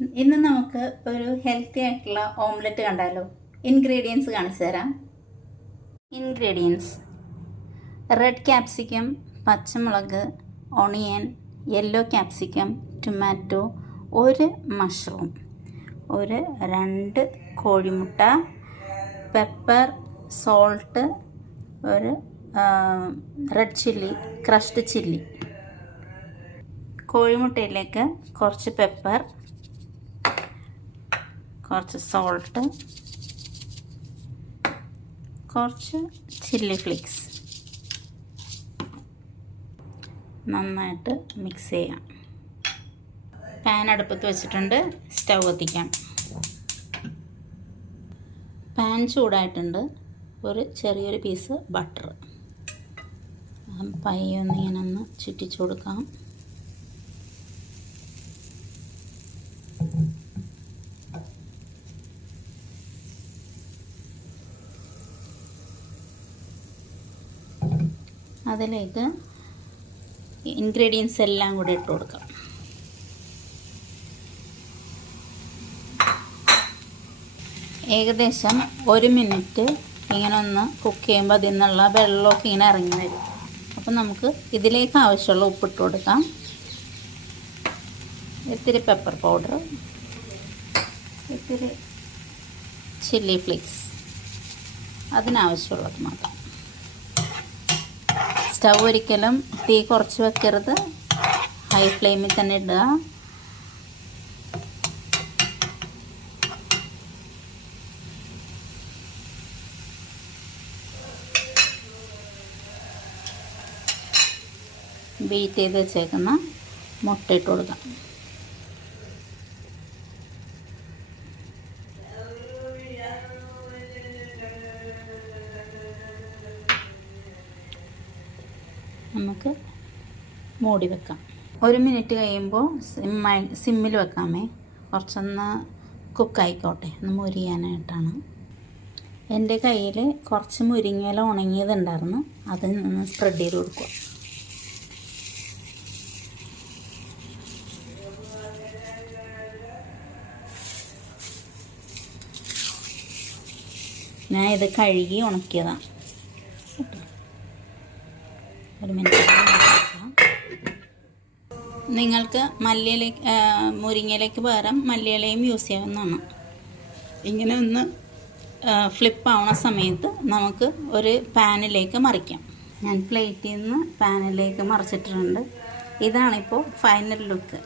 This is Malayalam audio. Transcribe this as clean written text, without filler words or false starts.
ഇന്ന് നമുക്ക് ഒരു ഹെൽത്തി ആയിട്ടുള്ള ഓംലെറ്റ് കണ്ടാലോ. ഇൻഗ്രീഡിയൻസ് കാണിച്ചു തരാം. ഇൻഗ്രീഡിയൻസ്: റെഡ് ക്യാപ്സിക്കം, പച്ചമുളക്, ഓണിയൻ, യെല്ലോ ക്യാപ്സിക്കം, ടൊമാറ്റോ, ഒരു മഷ്റൂം, ഒരു 2 കോഴിമുട്ട, പെപ്പർ, സോൾട്ട്, ഒരു റെഡ് ചില്ലി, ക്രഷ്ഡ് ചില്ലി. കോഴിമുട്ടയിലേക്ക് കുറച്ച് പെപ്പർ, കുറച്ച് സോൾട്ട്, കുറച്ച് ചില്ലി ഫ്ലേക്സ് നന്നായിട്ട് മിക്സ് ചെയ്യാം. പാൻ അടുപ്പത്ത് വെച്ചിട്ടുണ്ട്. സ്റ്റൗ കത്തിക്കാം. പാൻ ചൂടായിട്ടുണ്ട്. ഒരു ചെറിയൊരു പീസ് ബട്ടർ പയ്യൊന്ന് ഇങ്ങനെ ഒന്ന് ചുറ്റിച്ചു കൊടുക്കാം. അതിലേക്ക് ഇൻഗ്രീഡിയൻസ് എല്ലാം കൂടി ഇട്ട് കൊടുക്കാം. ഏകദേശം 1 മിനിറ്റ് ഇങ്ങനെ ഒന്ന് കുക്ക് ചെയ്യുമ്പോൾ അതിൽ നിന്നുള്ള വെള്ളമൊക്കെ ഇങ്ങനെ ഇറങ്ങി വരും. അപ്പം നമുക്ക് ഇതിലേക്ക് ആവശ്യമുള്ള ഉപ്പിട്ട് കൊടുക്കാം. ഇത്തിരി പെപ്പർ പൗഡർ, ഇത്തിരി ചില്ലി ഫ്ലേക്സ്, അതിനാവശ്യമുള്ളത് മാത്രം. സ്റ്റൗ ഒരിക്കലും തീ കുറച്ച് വെക്കരുത്, ഹൈ ഫ്ലെയിമിൽ തന്നെ ഇടുക. ബീറ്റ് ചെയ്ത് വെച്ചേക്കുന്ന മുട്ട ഇട്ട് കൊടുക്കാം. നമുക്ക് മൂടി വെക്കാം. 1 മിനിറ്റ് കഴിയുമ്പോൾ സിമ്മിൽ വെക്കാമേ. കുറച്ചൊന്ന് കുക്കായിക്കോട്ടെ, ഒന്ന് മുരിയാനായിട്ടാണ്. എൻ്റെ കയ്യിൽ കുറച്ച് മുരിങ്ങയില ഉണങ്ങിയതുണ്ടായിരുന്നു, അതിൽ നിന്ന് സ്പ്രെഡ് ചെയ്ത് കൊടുക്കുക. ഞാൻ ഇത് കഴുകി ഉണക്കിയതാണ്. 1 മിനിറ്റ്. നിങ്ങൾക്ക് മുരിങ്ങയിലേക്ക് പകരം മല്ലിയിലയും യൂസ് ചെയ്യാവുന്നതാണ്. ഇങ്ങനെ ഒന്ന് ഫ്ലിപ്പ് ആവുന്ന സമയത്ത് നമുക്ക് ഒരു പാനിലേക്ക് മറിക്കാം. ഞാൻ പ്ലേറ്റിൽ നിന്ന് പാനിലേക്ക് മറിച്ചിട്ടുണ്ട്. ഇതാണിപ്പോൾ ഫൈനൽ ലുക്ക്.